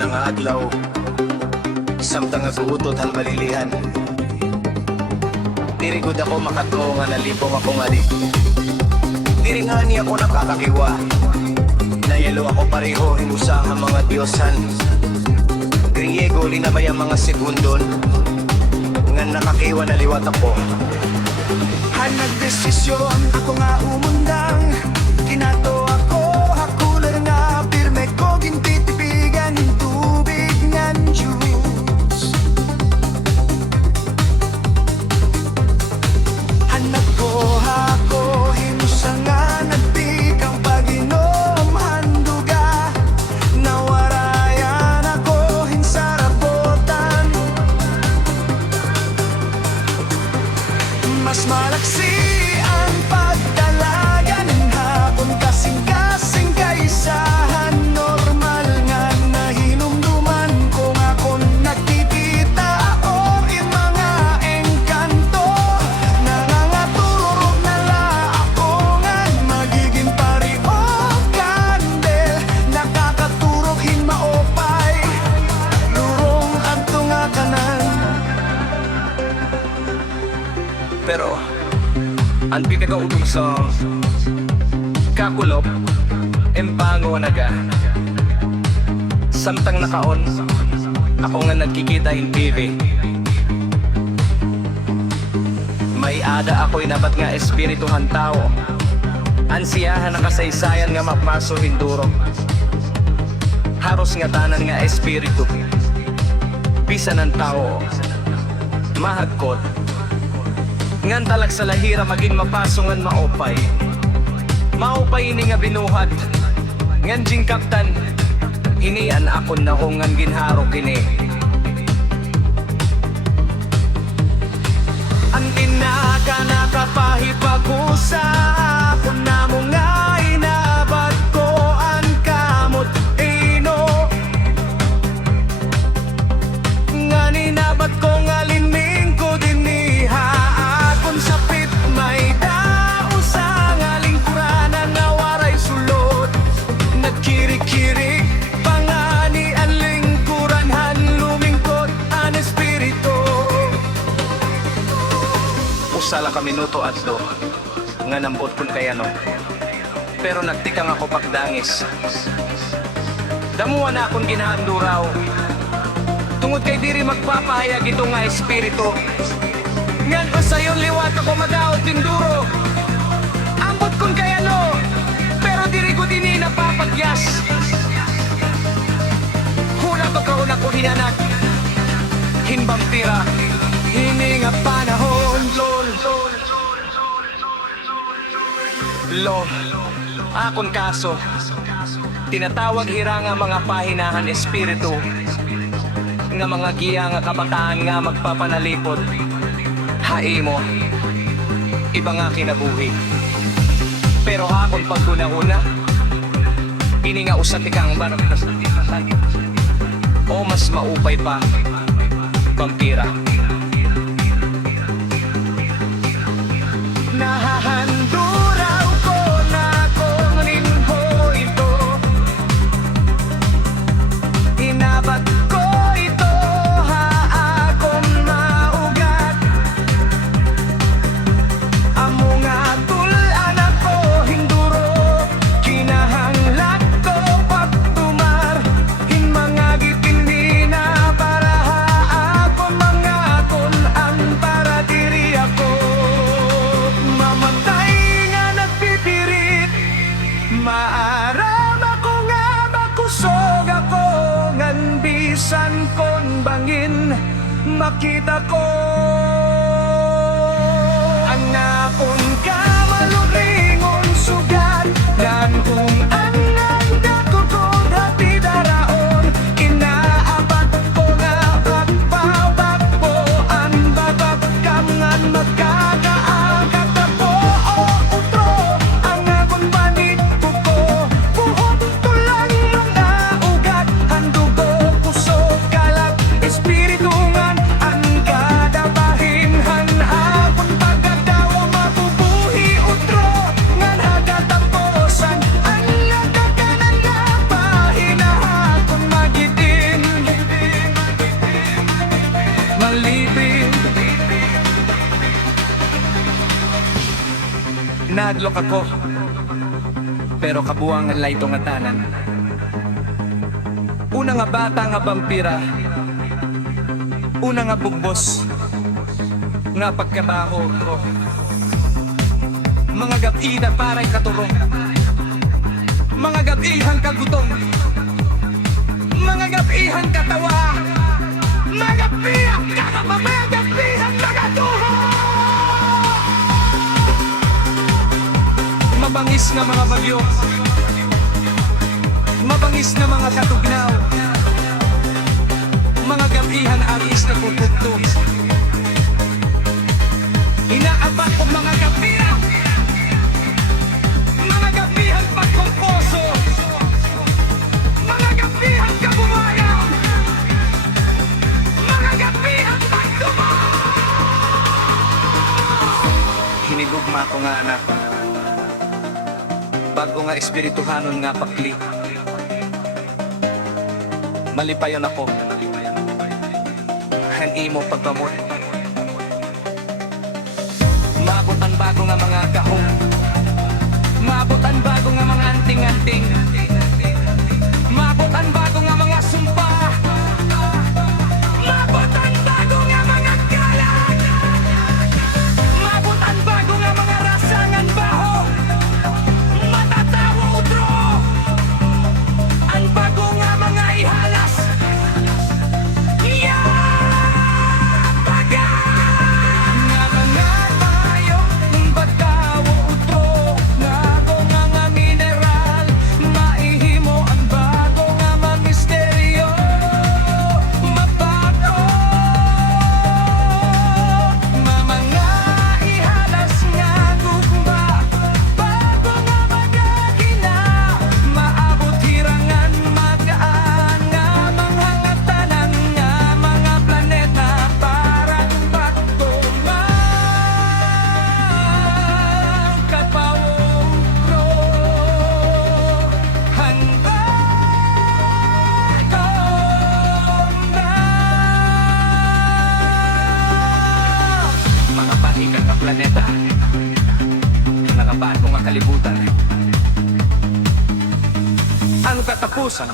man ang adlaw, samtang nagbuutot hal malilihan. Diri gud ako makatuo nga nalipong ako mali. Diri nga ni ako nakakakiwa, nayelo ako pareho hinusa ang mga diyosan. Griego linabay ang mga segundon, nga nakakiwa na liwat ako. Nagdesisyon ako nga umundang, kinato ako hakuler nga pirme ko gintitipigan yung tubig ng juice. Hanap ko ako hinusa nga nagtikang pag-inom handuga, nawarayan ako hinsarabotan. Mas malaksi ang pagdalaga ng hapon, kasing-kasing kaisahan. Normal nga nahinumduman kung ako nagkikita o yung mga engkanto. Nangangaturog na la ako nga magiging pari o kandel, nakakaturog hinmaopay, lurong at tunga kanan. Pero ang pinagaulong sa kakulop empango naga, samtang nakaon ako nga nagkikita in TV. May ada ako'y nabat nga espirituhan tao, ansiyahan na kasaysayan nga mapaso hinduro. Haros nga tanan nga espiritu, bisa ng tao mahagkot, ngan talag sa lahira maging mapasungan maopay. Maopay ini nga binuhat, ngan jing kaptan, inian akon na kong ngan ginharo kini. Ang tinaka nakapahipagusa ako na mo nga inabat ko ang kamot ino, nga ninabat ko nga linming ko diniha akon sapit may dausa nga lingkuranan na waray sulod, nagkirik-kirik pangani ang lingkuran han lumingkod ang espiritu. Usala ka minuto adto nga nambot kun kay ano, pero nagtikang ako pagdangis. Damuan na akong ginahanduraw, tungod kay diri magpapahayag ito nga espiritu. Ngan pa sa'yo liwat ako madaot tinduro, ambot kun kay ano, pero diri ko din napapagyas. Hula to kauna ko hinanak, hinbampira, hininga panahon, lol. Lo, akon kaso, tinatawag hira nga mga pahinahan espiritu, nga mga giya nga kabataan nga magpapanalipod. Hai mo, iba nga kinabuhi. Pero akon paguna-una, ini nga usat ikang barang o mas maupay pa, vampira. Nahahanduraw ko na kung rinho ito, inabat ko ito haakong maugat. Amo nga tulan ako hinduro, kinahanglat ko pagtumar, hin mga gipindina para haakong mga kon ang para diri ako. Mamatay nga nagpipirit, maaram ako nga makusog ako, ngan bisan kon bangin makita ko ang nakon ka malubingon sugat, nan kung ang ko kong hati daraon, inaabat ko nga pagpabak po ang babak kamngan magkakaangkat ako o utro, ang akong banit ko buhok tulang mga ugat, handugo puso kalag espiritu ngan ang kadaba Naglok ako, pero kabuang ang layto nga tanan. Una nga bata nga vampira, una nga bugbos, nga pagkabaho ko. Mga gabi na para'y katurong, mga gabihan kagutom, mga gabihan katawa, mga gabihan kakama, mga gabihan magatuho. Mabangis na mga bagyo, mabangis na mga katugnaw, mga gabihan aris na pupukto. Inaapat ko mga gabihan, mga gabihan pagkomposo, mga gabihan kabumayan, mga gabihan pagtumo. Hinigugma ko nga anak, bago nga espirituhanon nga pakli. Malipayon ako, han imo pagpamot. Maabot ang bago nga mga kahong, maabot ang bago nga mga anting-anting, maabot ang bago nga mga sumpa, maabot ang bago nga mga galang, maabot ang bago nga mga rasangan baho, matatawa utro, ang bago nga mga ihalas. Planeta, nakabago nga kalibutan. Ang katapusan